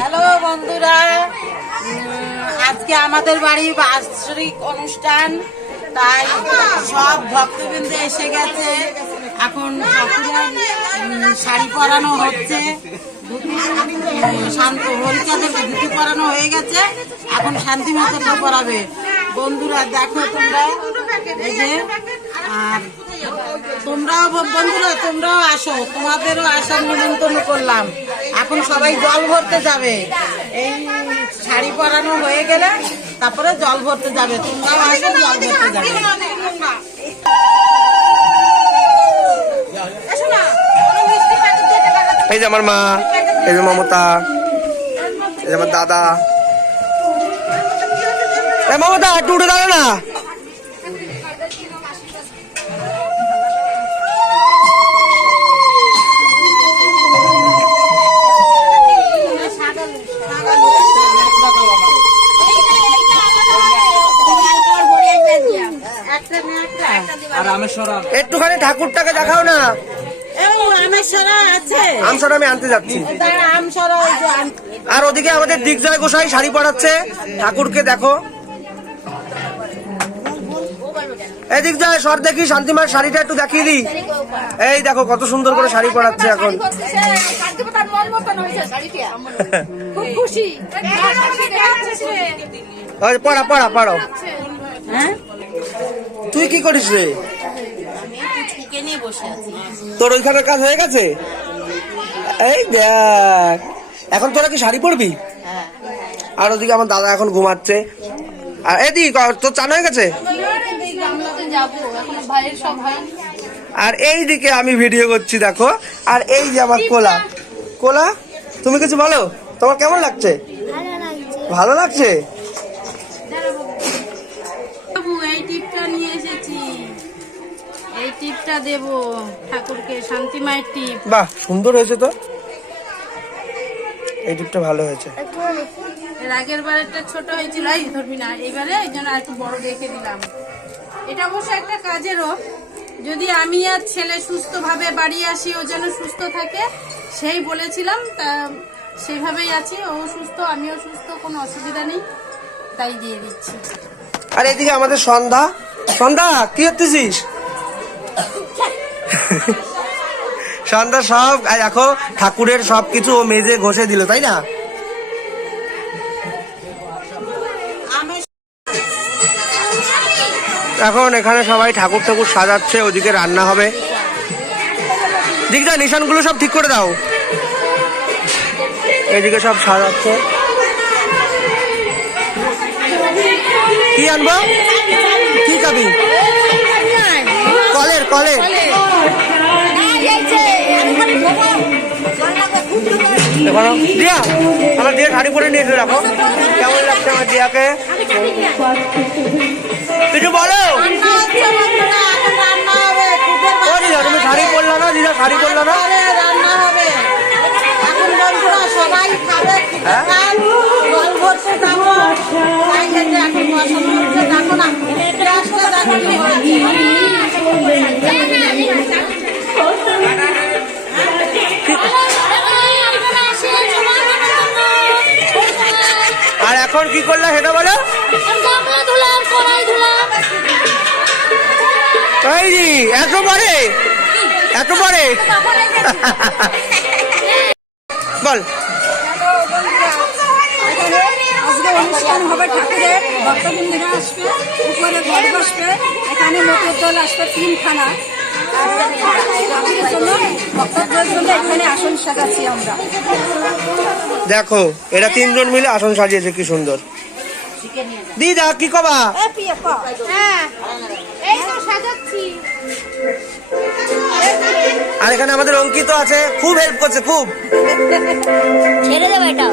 Hello বন্ধুরা। আজকে আমাদের বাড়ি বাৎসরিক অনুষ্ঠান, তাই সব ভক্তবৃন্দ এসে গেছে। এখন শাড়ি পরানো হচ্ছে। শান্ত হরিচাঁদের ধুতি পরানো হয়ে গেছে। এখন শান্তি মতো পরাবে। বন্ধুরা, দেখো তোমরা। যে, আর তোমরাও বন্ধুরা তোমরাও আসো। তোমাদেরও আসার নিমন্ত্রণ করলাম। এখন সবাই জল ভরতে যাবে। এই শাড়ি পরানো হয়ে গেলে তারপরে জল ভরতে যাবে। তোমরাও আসো, জল ভরতে যাবে। এই যে আমার মা, এই যে মমতা, এই যে আমার দাদা। মমতা, একটু উঠে দাঁড়া না। একটুখানি ঠাকুরটাকে দেখাও না। এই আমের সরা আছে। আমসাটা আমি আনতে যাচ্ছি। আর ওদিকে আমাদের দিগ্জয় গোসাই শাড়ি পরাচ্ছে। ঠাকুরকে দেখো। এই দিগ্জয় সর দেখি শান্তিমার শাড়িটা একটু দেখিয়ে দি এই দেখো কত সুন্দর করে শাড়ি পরাচ্ছে এখন। খুব পড়া পড়া পড়ো হ্যাঁ? তুই কি করিস রে? নিয়ে বসে আছি। তোর ওইখানের কাজ হয়ে গেছে? এই দেখ। এখন তোরা কি শাড়ি পরবি? হ্যাঁ। আর ওদিকে আমার দাদা এখন ঘুমাচ্ছে। আর এদি তোর চান হয়ে গেছে? আর এই দিকে আমি ভিডিও করছি দেখো। আর এই যে আমার কোলা। কোলা তুমি কিছু বলো? তোমার কেমন লাগছে। ভালো লাগছে? টিপটা দেব ঠাকুরকে শান্তি মায়ের টিপ। বাহ সুন্দর হয়েছে তো। এই টিপটা ভালো হয়েছে। এর আগের বারেরটা ছোট হয়েছিল এই ধরবি না এবারে এই জন্য একটু বড় রেখে দিলাম। এটা অবশ্য একটা কাজেরও। যদি আমি আর ছেলে সুস্থভাবে বাড়ি আসি ও যেন সুস্থ থাকে সেই বলেছিলাম তা সেইভাবেই আছি ও সুস্থ আমিও সুস্থ কোনো অসুবিধা নেই তাই দিয়ে দিচ্ছি। আর এদিকে আমাদের সন্ধ্যা। সন্ধ্যা কি করতেছিস? সন্ধ্যা সব দেখো, ঠাকুরের সব কিছু ও মেজে ঘষে দিল, তাই না? এখন এখানে সবাই ঠাকুর ঠাকুর সাজাচ্ছে, ওদিকে রান্না হবে। দিকটা নিশানগুলো সব ঠিক করে দাও। এদিকে সব সাজাচ্ছে। কি আনব? কি খাবি? কলের কলের। দেখো দিয়া আমার দিয়ে শাড়ি পরে নিয়েছে দেখো রাখো। কেমন লাগছে আমার দিয়াকে? কিছু বলো? ও দিদা তুমি শাড়ি পরলা না? দিদা শাড়ি পরলা না? সবাই খাবে হ্যাঁ? এখন কি করলা সেটা বলো জি, এত পরে বল অনুষ্ঠান হবে ঠাকুরের আসবে উপরে ঘর বসবে এখানে লোকের দল আসবে তিনখানা ভক্তদের জন্য এখানে আসন সাজাচ্ছি আমরা দেখো এরা তিনজন মিলে আসন সাজিয়েছে কি সুন্দর। দিদা কি কবা? হ্যাঁ। এই তো সাজাচ্ছি। আর এখানে আমাদের অঙ্কিত আছে খুব হেল্প করছে খুব। ছেড়ে দেবে এটা